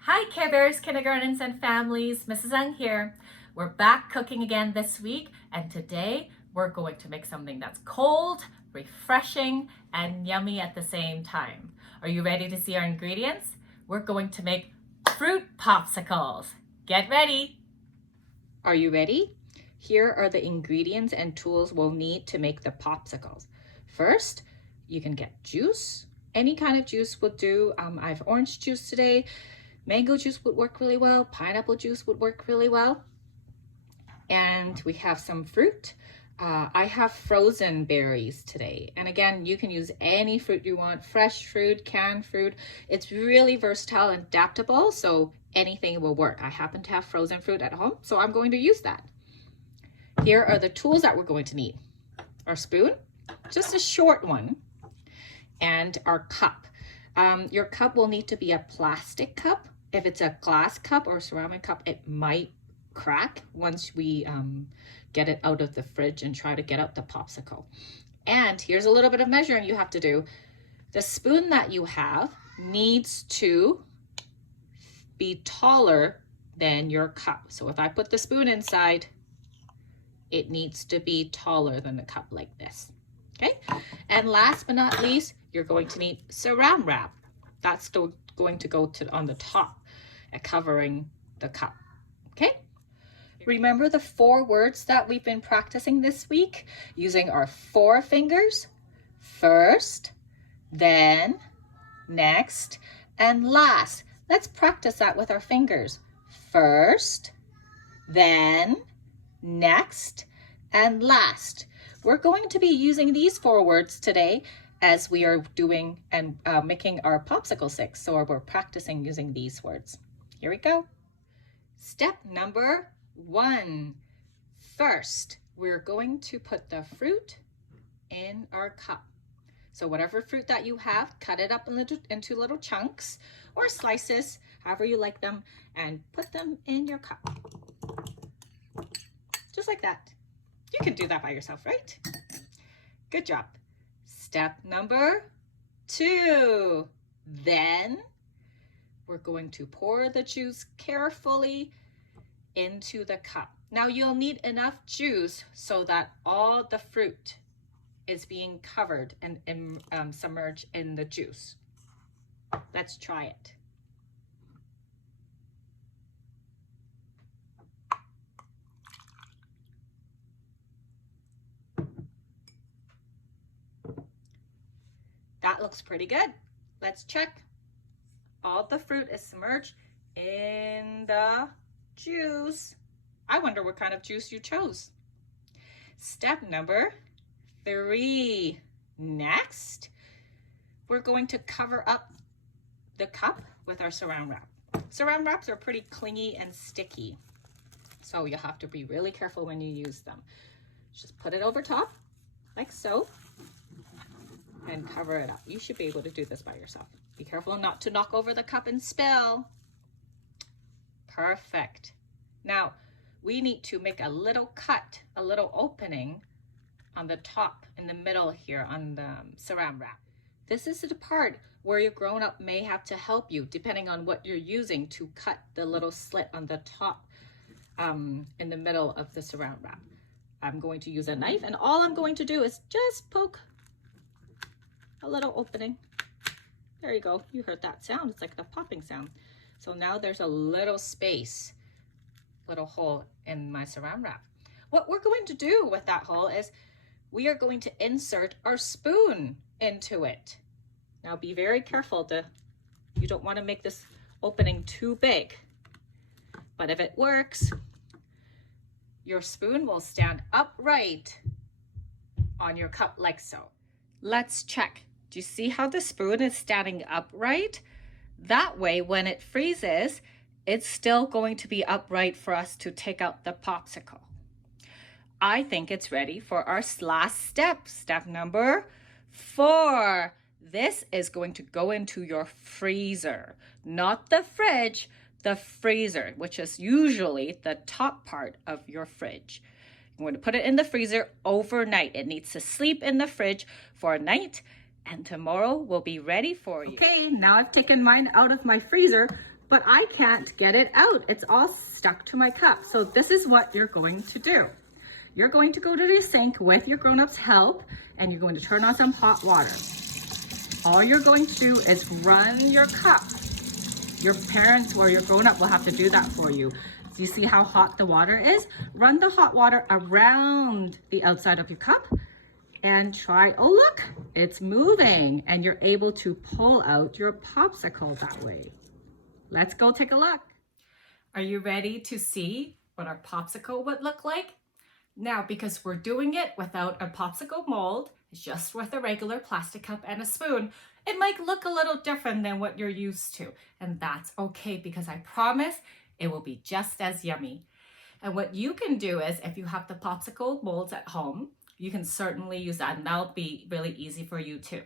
Hi Care Bears, kindergartens and families, Mrs. Ang here. We're back cooking again this week, and today we're going to make something that's cold, refreshing, and yummy at the same time. Are you ready to see our ingredients? We're going to make fruit popsicles. Get ready! Are you ready? Here are the ingredients and tools we'll need to make the popsicles. First, you can get juice. Any kind of juice will do. I have orange juice today. Mango juice would work really well. Pineapple juice would work really well. And we have some fruit. I have frozen berries today. And again, you can use any fruit you want, fresh fruit, canned fruit. It's really versatile and adaptable, so anything will work. I happen to have frozen fruit at home, so I'm going to use that. Here are the tools that we're going to need. Our spoon, just a short one, and our cup. Your cup will need to be a plastic cup. If it's a glass cup or ceramic cup, it might crack once we get it out of the fridge and try to get out the popsicle. And here's a little bit of measuring you have to do. The spoon that you have needs to be taller than your cup. So if I put the spoon inside, it needs to be taller than the cup like this. Okay, and last but not least, you're going to need saran wrap. That's going to go on the top, covering the cup. Okay, remember the 4 words that we've been practicing this week using our 4 fingers: first, then, next, and last. Let's practice that with our fingers. First, then, next, and last. We're going to be using these 4 words today as we are doing and making our popsicle sticks. So we're practicing using these words. Here we go. Step number 1. First, we're going to put the fruit in our cup. So whatever fruit that you have, cut it up into little chunks or slices, however you like them, and put them in your cup. Just like that. You can do that by yourself, right? Good job. Step number 2. Then we're going to pour the juice carefully into the cup. Now you'll need enough juice so that all the fruit is being covered and submerged in the juice. Let's try it. That looks pretty good. Let's check. All the fruit is submerged in the juice. I wonder what kind of juice you chose. Step number 3. Next, we're going to cover up the cup with our saran wrap. Saran wraps are pretty clingy and sticky, so you'll have to be really careful when you use them. Just put it over top, like so, and cover it up. You should be able to do this by yourself. Be careful not to knock over the cup and spill. Perfect. Now, we need to make a little cut, a little opening on the top in the middle here on the saran wrap. This is the part where your grown-up may have to help you depending on what you're using to cut the little slit on the top in the middle of the saran wrap. I'm going to use a knife, and all I'm going to do is just poke a little opening. There you go. You heard that sound. It's like the popping sound. So now there's a little space, little hole in my saran wrap. What we're going to do with that hole is we are going to insert our spoon into it. Now be very careful. You don't want to make this opening too big. But if it works, your spoon will stand upright on your cup like so. Let's check. Do you see how the spoon is standing upright? That way, when it freezes, it's still going to be upright for us to take out the popsicle. I think it's ready for our last step, step number 4. This is going to go into your freezer, not the fridge, the freezer, which is usually the top part of your fridge. I'm going to put it in the freezer overnight. It needs to sleep in the fridge for a night, and tomorrow will be ready for you. Okay, now I've taken mine out of my freezer, but I can't get it out. It's all stuck to my cup. So this is what you're going to do. You're going to go to the sink with your grown-up's help, and you're going to turn on some hot water. All you're going to do is run your cup. Your parents or your grown-up will have to do that for you. Do you see how hot the water is? Run the hot water around the outside of your cup and try, oh look, it's moving, and you're able to pull out your popsicle that way. Let's go take a look. Are you ready to see what our popsicle would look like? Now, because we're doing it without a popsicle mold, just with a regular plastic cup and a spoon, it might look a little different than what you're used to. And that's okay, because I promise it will be just as yummy. And what you can do is, if you have the popsicle molds at home, you can certainly use that, and that'll be really easy for you too.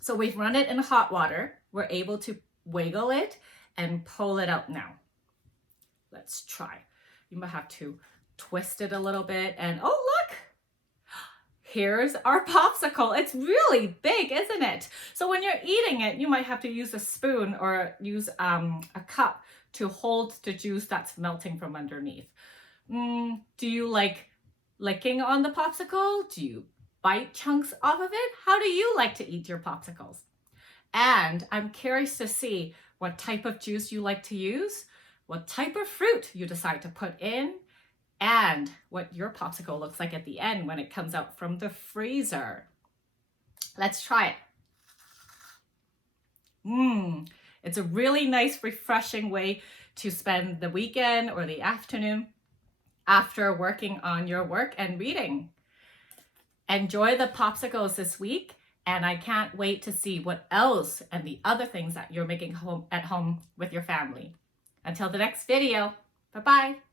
So we've run it in hot water. We're able to wiggle it and pull it out now. Let's try. You might have to twist it a little bit, and oh look, here's our popsicle. It's really big, isn't it? So when you're eating it, you might have to use a spoon or use a cup to hold the juice that's melting from underneath. Do you like licking on the popsicle? Do you bite chunks off of it? How do you like to eat your popsicles? And I'm curious to see what type of juice you like to use, what type of fruit you decide to put in, and what your popsicle looks like at the end when it comes out from the freezer. Let's try it. It's a really nice, refreshing way to spend the weekend or the afternoon after working on your work and reading. Enjoy the popsicles this week, and I can't wait to see what else and the other things that you're making at home with your family. Until the next video, bye-bye.